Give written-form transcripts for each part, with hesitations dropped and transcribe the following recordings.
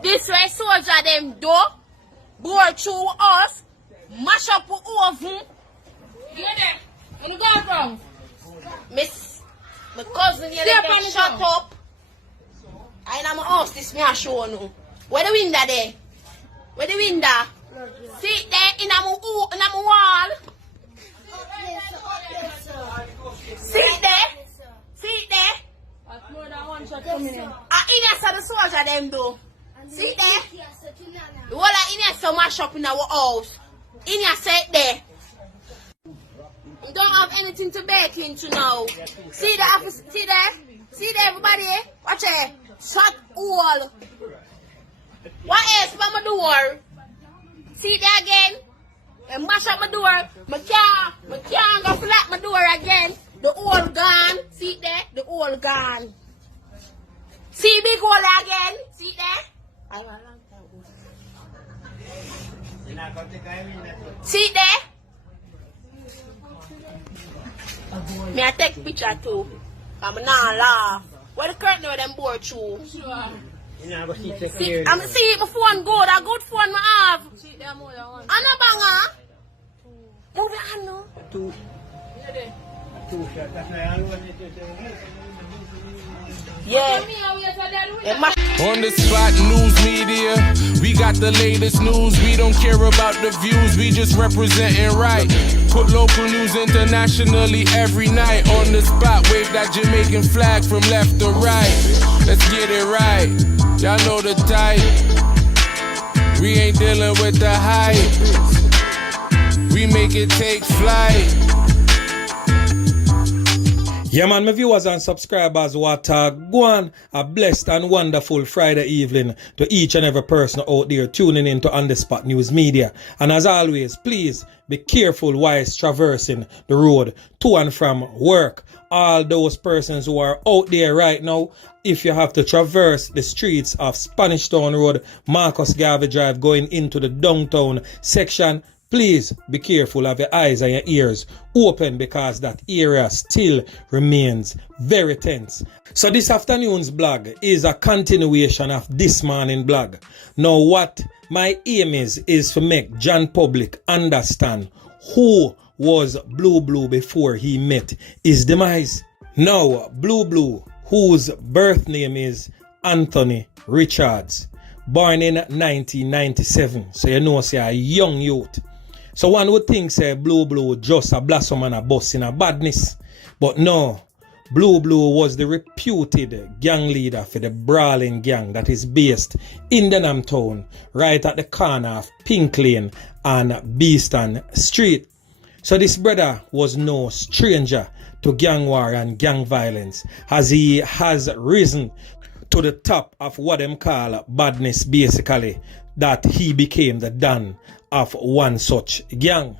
This way soldier them do, bore through us, mash up oven. You there? When you go from? Miss, my cousin here they shut up. I am my house, this me a show you. Where the window there? Where the window? Sit there in a wall. Sit there. Sit there. In the soldier them do. Sit there. The whole of in here so mash up in our house. In here sit there. You don't have anything to bake into now. See the office, see there? See there everybody? Watch it. Shut all. What else by my door? See there again? And mash up my door. My can't go flat my door again. The hole gone. See there? The hole gone. See big hole again. See there? See there? May I take picture too? I'm not laugh. Where the curtain with them board through? I'm see my phone good. A good phone I have. I'm not banger. Move your hand now. Yeah. On the spot news media, we got the latest news. We don't care about the views, we just representing right. Put local news internationally every night. On the spot, wave that Jamaican flag from left to right. Let's get it right, y'all know the type. We ain't dealing with the hype. We make it take flight. Yeah man, my viewers and subscribers, what go on a blessed and wonderful Friday evening to each and every person out there tuning in to On The Spot News Media. And as always, please be careful whilst traversing the road to and from work. All those persons who are out there right now, if you have to traverse the streets of Spanish Town Road, Marcus Garvey Drive going into the downtown section, please be careful, have your eyes and your ears open because that area still remains very tense. So this afternoon's blog is a continuation of this morning blog. Now what my aim is to make John public understand who was Blu Blu before he met his demise. Now Blu Blu, whose birth name is Anthony Richards, born in 1997, so you know say a young youth. So one would think say Blu Blu just a blossom and a bust in a badness. But no, Blu Blu was the reputed gang leader for the brawling gang that is based in Denham Town, right at the corner of Pink Lane and Beeston Street. So this brother was no stranger to gang war and gang violence, as he has risen to the top of what them call badness, basically, that he became the don of one such gang.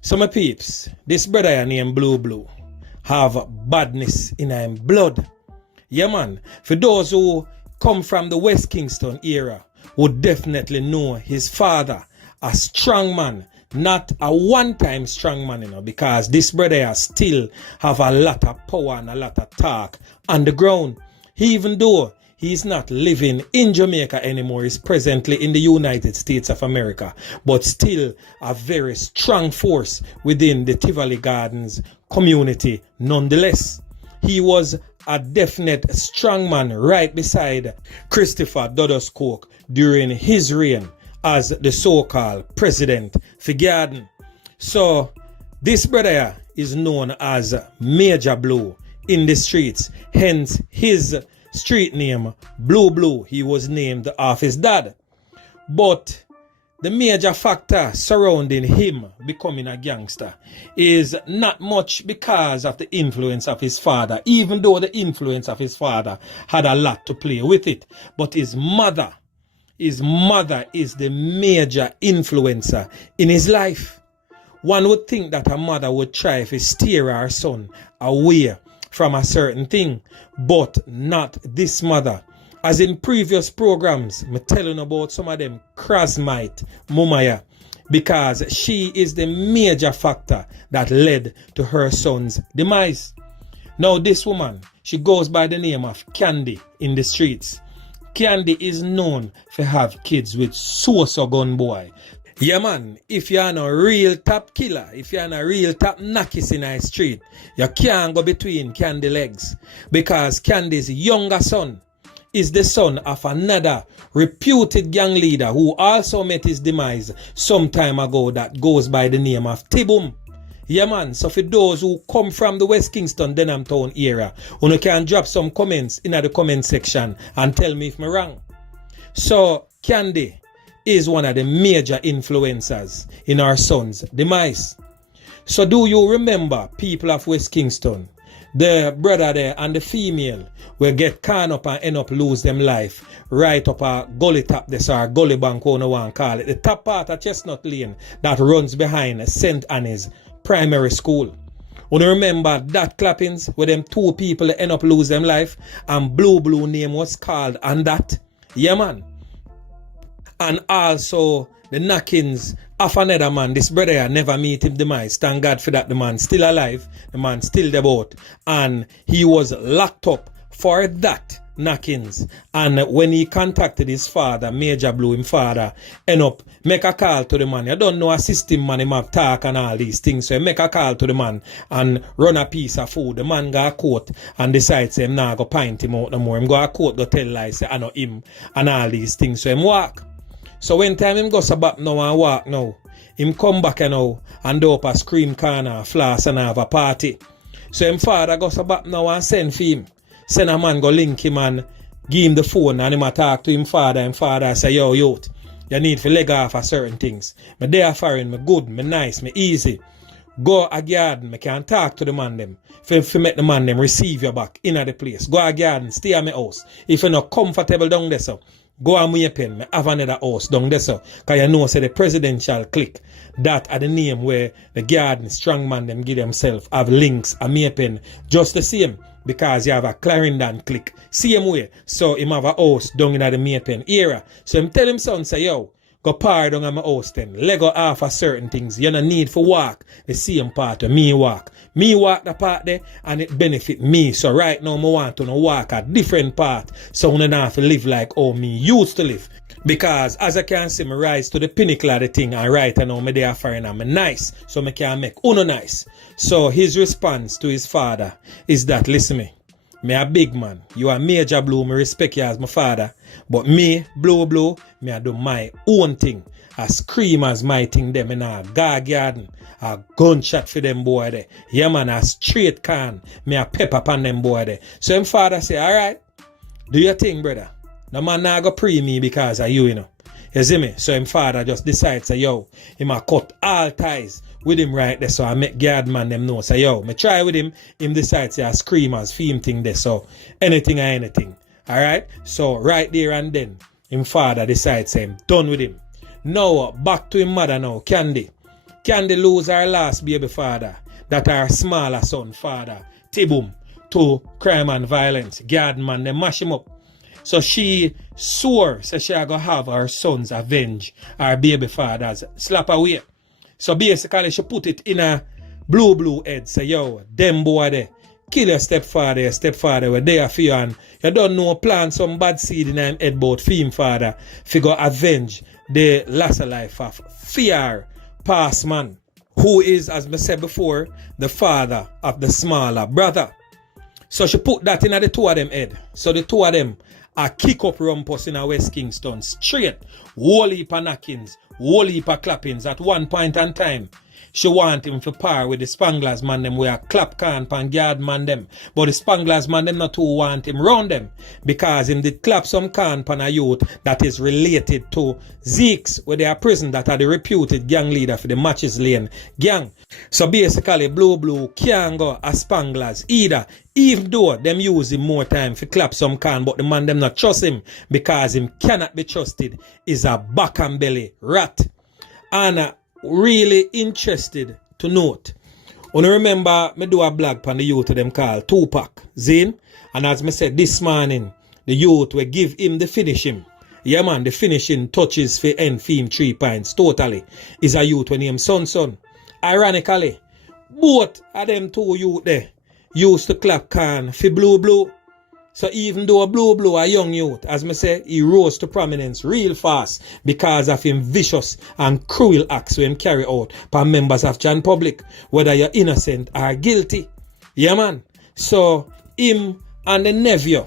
So my peeps, this brother named Blu Blu have badness in him blood. Yeah man, for those who come from the West Kingston era would definitely know his father, a strong man, not a one-time strong man, you know, because this brother still have a lot of power and a lot of talk on the ground. Even though he's not living in Jamaica anymore, he's presently in the United States of America, but still a very strong force within the Tivoli Gardens community nonetheless. He was a definite strong man right beside Christopher Dodus Coke during his reign as the so-called president for Garden. So this brother is known as Major Blu in the streets, hence his street name Blu Blu. He was named after his dad. But the major factor surrounding him becoming a gangster is not much because of the influence of his father, even though the influence of his father had a lot to play with it. But his mother is the major influencer in his life. One would think that a mother would try to steer her son away from a certain thing, but not this mother. As in previous programs, I'm telling about some of them Crazmite, Mumma, because she is the major factor that led to her son's demise. Now this woman, she goes by the name of Candy in the streets. Candy is known for have kids with so gun boy. Yeah man, if you're a real top killer, if you're a real top knockers in the street, you can't go between Candy legs. Because Candy's younger son is the son of another reputed gang leader who also met his demise some time ago that goes by the name of Tibum. Yeah man, so for those who come from the West Kingston, Denham Town area, you can drop some comments in the comment section and tell me if I'm wrong. So Candy is one of the major influencers in our son's demise. So do you remember, people of West Kingston, the brother there and the female will get caught up and end up lose them life right up a gully top this or gully bank or no one call it. The top part of Chestnut Lane that runs behind St. Anne's Primary School. You remember that clappings where them two people end up lose them life and Blu Blu name was called and that? Yeah man. And also the knockings of another man. This brother here never meet him demise. Thank God for that. The man still alive. The man still devout. And he was locked up for that knockings. And when he contacted his father, Major Blue, his father, end up make a call to the man. You don't know a system man, him have talk and all these things. So he make a call to the man and run a piece of food. The man go a court and decides him now go pint him out no more. Him go a court go tell lies say I know him and all these things. So him walk. So when time him go back now and walk now, him come back now and do up a scream corner, floss and have a party. So him father go back now and send for him. Send a man go link him and give him the phone and him a talk to him father. And father say, yo, youth, you need to leg off of certain things. Me there for him, me good, me nice, me easy. Go a garden, me can talk to the man them. If you make the man them receive you back in the place. Go a garden, stay at my house. If you're not comfortable down there, so go and me pen, me have another house down there, so. Because you know, say the presidential click, that are the name where the garden strong man them give themselves, have links, a me pen, just the same. Because you have a Clarendon click, same way. So him have a house down in the Maypen era. So him tell him son, say, yo, go par down at my house then. Lego off of certain things. You don't need for walk the same part of me walk. Me walk the part there and it benefit me. So right now I want to walk a different part. So I don't have to live like how me used to live. Because as I can see, me rise to the pinnacle of the thing and right now me there for and I'm nice. So I can make uno nice. So his response to his father is that, listen me a big man. You are Major Blue, me respect you as my father. But me, Blu Blu, me I do my own thing. I scream as my thing them in a garden. A gunshot for them boy there. Yeah man, a straight can. Me a pepper upon them boy there. So him father say, alright, do your thing brother. No man now go pre me because of you know. You see me? So him father just decides say, yo, him a cut all ties with him right there. So I make guard man them know. Say, yo, me try with him. Him decides say I scream as film thing there. So anything or anything. Alright? So right there and then, him father decides say him done with him. Now back to him mother now, Candy. Candy lose her last baby father. That her smaller son father, Tibum, to crime and violence. Guard man, they mash him up. So she swore, so she gonna have her sons avenge her baby father's slap away. So basically she put it in a Blu Blu head. Say, yo, them boy there, kill your stepfather were there for you and you don't know plant some bad seed in him head about him father figure avenge the loss of life of fear past man, who is, as I said before, the father of the smaller brother. So she put that in the two of them head. So the two of them a kick up rumpus in a West Kingston straight. Whole heap of knockings, whole heap of clappings. At one point in time, she want him for par with the Spanglers man them where a clap can pan guard man them. But the Spanglers man them not too want him round them. Because him did clap some can pan a youth that is related to Zeeks where they are prison that are the reputed gang leader for the Matches Lane gang. So basically Blu Blu can't go as Spanglers either. Even though them use him more time for clap some can, but the man them not trust him because him cannot be trusted. Is a back and belly rat. And really interested to note. You remember me do a blog on the youth of them called Tupac, Zine? And as me said this morning, the youth will give him the finishing. Yeah man, the finishing touches for end for him 3 points totally. Is a youth when him son. Ironically, both of them two youth there used to clap can for Blu Blu. So even though Blu Blu a young youth, as me say, he rose to prominence real fast because of him vicious and cruel acts we him carry out by members of Jan Public, whether you're innocent or guilty. Yeah man. So him and the nephew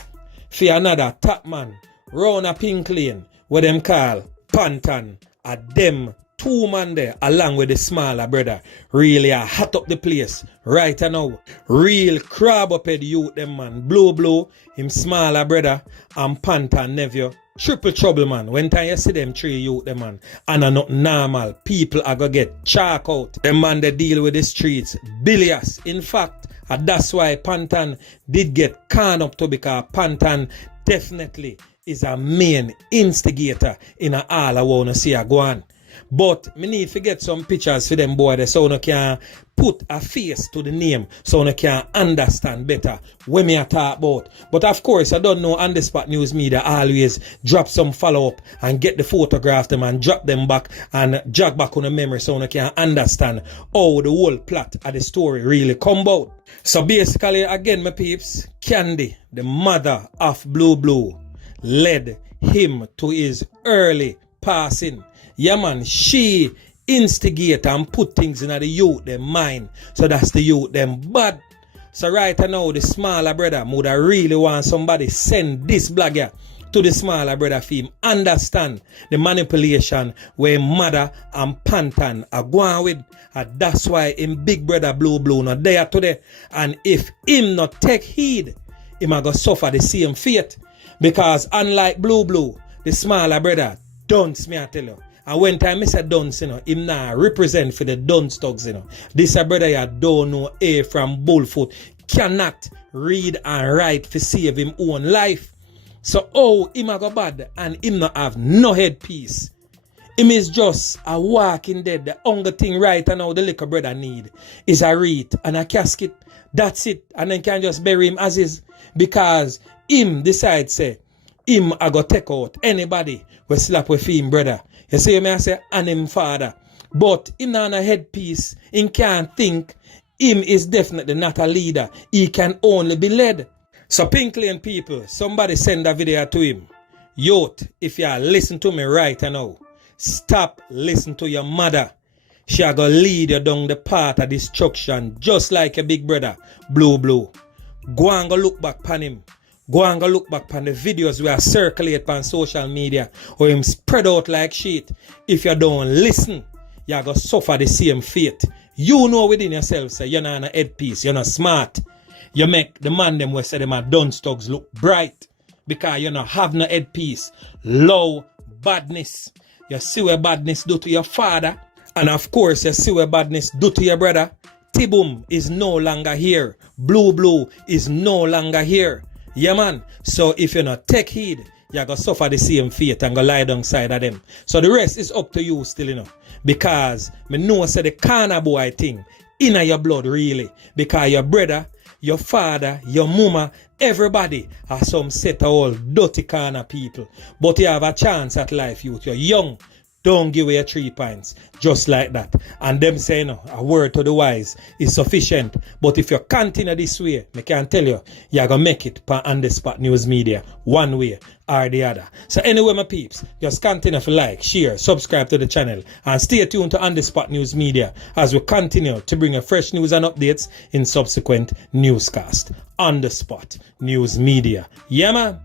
for another top man round a pink lane where them call Panton, a them two man there along with the smaller brother really a hot up the place right now. Real crab up the youth them man. Blu Blu, him smaller brother, and Panton nephew. Triple trouble man. When time you see them three youth them man and are not normal, people are gonna get chalk out. Them man they deal with the streets bilious. In fact, and that's why Panton did get caught up to, because Panton definitely is a main instigator in a all I wanna see a go on. But me need to get some pictures for them boy so you can put a face to the name so you can understand better what me I talk about. But of course I don't know on the spot news media always drop some follow up and get the photograph them and drop them back and jog back on the memory so you can understand how the whole plot of the story really come about. So basically again my peeps, Candy, the mother of Blu Blu, led him to his early passing. Yeah man, she instigate and put things in the youth them mind. So that's the youth them bad. So right now the smaller brother would really want somebody send this blogger to the smaller brother for him understand the manipulation where mother and Panton are going with. And that's why him big brother Blu Blu not there today. And if him not take heed, him a go suffer the same fate. Because unlike Blu Blu, the smaller brother dunce me I tell you. And when time I say dunce, you know, him now represent for the dunce thugs, you know. This a brother you don't know A from Bullfoot cannot read and write to save him own life. So oh, him a go bad and him not have no headpiece. Him is just a walking dead. The only thing right now the little brother need is a wreath and a casket. That's it. And then can just bury him as is. Because him decide say, him a go take out anybody will slap with him brother. You see me I say, and him father. But him not a headpiece. Him can't think. Him is definitely not a leader. He can only be led. So Pink Lane people, somebody send a video to him. Youth, if you listen to me right now, stop listening to your mother. She a go lead you down the path of destruction just like a big brother, Blu Blu. Go and go look back on him. Go and go look back on the videos we are circulate on social media or him spread out like shit. If you don't listen, you are going to suffer the same fate. You know within yourself, say you're not a headpiece, you're not smart. You make the man them who say them are dunce thugs look bright because you not have no headpiece. Low badness. You see what badness do to your father, and of course you see what badness do to your brother. Tibum is no longer here. Blu Blu is no longer here. Yeah man, so if you not take heed, you're going to suffer the same fate and go lie down side of them. So the rest is up to you still, you know. Because me know say the corner boy thing in your blood really. Because your brother, your father, your mumma, everybody are some set of all dirty corner people. But you have a chance at life, youth. You're young. Don't give away your 3 pints. Just like that. And them say, no, a word to the wise is sufficient. But if you continue this way, I can tell you, you're going to make it on the spot news media one way or the other. So anyway, my peeps, just continue to like, share, subscribe to the channel, and stay tuned to On The Spot News Media as we continue to bring you fresh news and updates in subsequent newscasts. On The Spot News Media. Yeah, man.